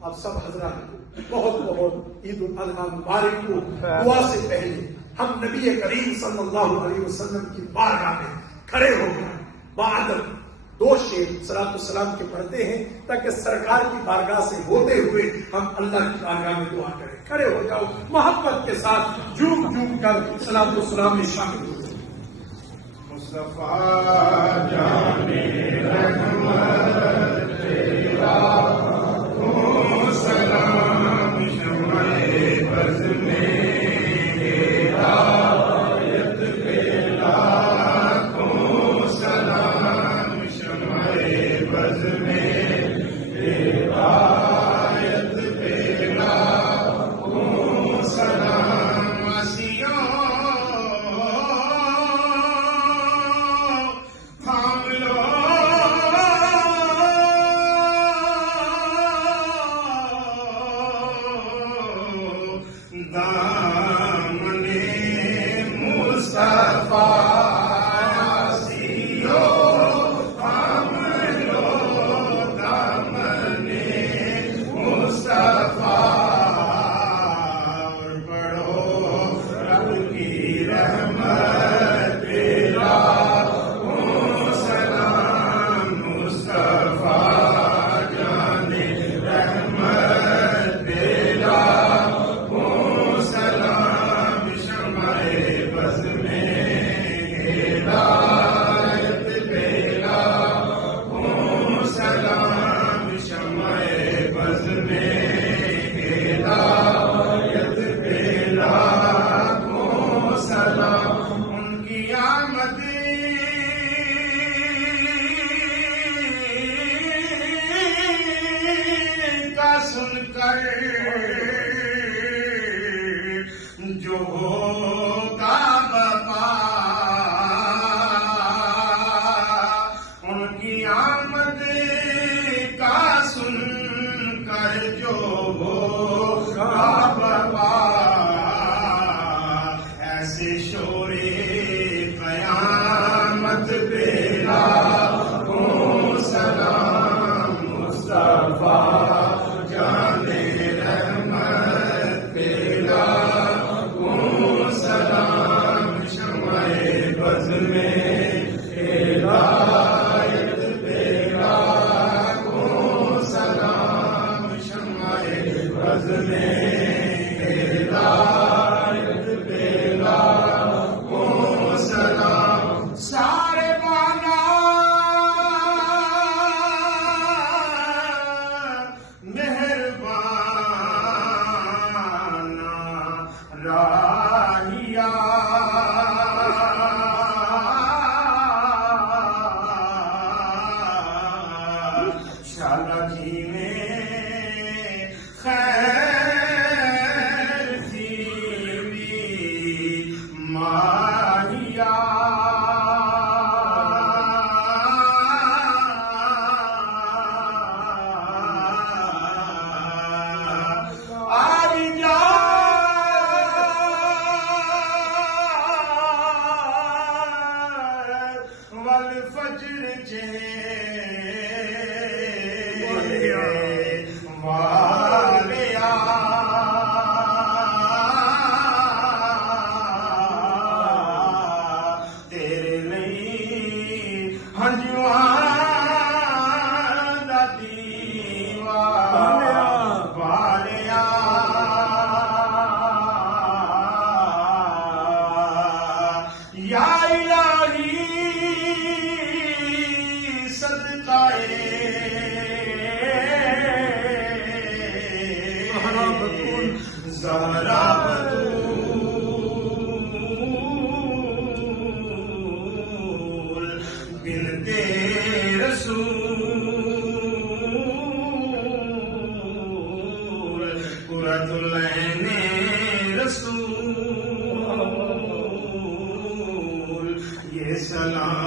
आप सब हजरात को बहुत बहुत ईद उल अजहा मुबारक को। दुआ से पहले हम नबी करीम सल्लल्लाहु अलैहि वसल्लम की बारगाह में खड़े होकर बादल 2 शेर सलातो सलाम के पढ़ते हैं, ताकि सरकार की बारगाह से होते हुए हम अल्लाह की बारगाह में दुआ करें। खड़े हो जाओ, मोहब्बत के साथ झूम झूम कर सलातो सलाम में शामिल हो जाओ। मुस्तफा जाने रहमत तेरा सलाम शम्मे बज़ में हिदायत पे लाखों सलाम शम्मे बज़ में हिदायत पे लाखों सलाम। आसियों थाम लो दामने मुस्तफा, आसियो थाम लो दामने मुस्तफा, और पढ़ो रब की रहमत पे लाखों सलाम। मुस्तफा जाने रहमत पे लाखों सलाम शम्मे बज़ में हिदायत पे लाखों सलाम शम्मे बज़ में हिदायत पे लाखों सलाम। उनकी आमद का सुनकर जो होगा बपा, उनकी आमद का सुनकर जो होगा बपा, ऐसे शोरे क़यामत पे लाखों सलाम। मुस्तफा जाने रहमत पे लाखों सलाम शम्मे बज़ में हिदायत पे लाखों सलाम शम्मे बज़ में हिदायत पे लाखों सलाम। सारे बाना मेहरबाना राहिया, शाला जी में खैर जीवी माहिया, आज जा वल फज्र जे वालिया, तेरे नहीं हंजुआं दा दीवा वालिया, या इलाही सदकाए ज़हरा बतूल बिनते रसूल, कुर्रतुल ऐने रसूल, ये सलाम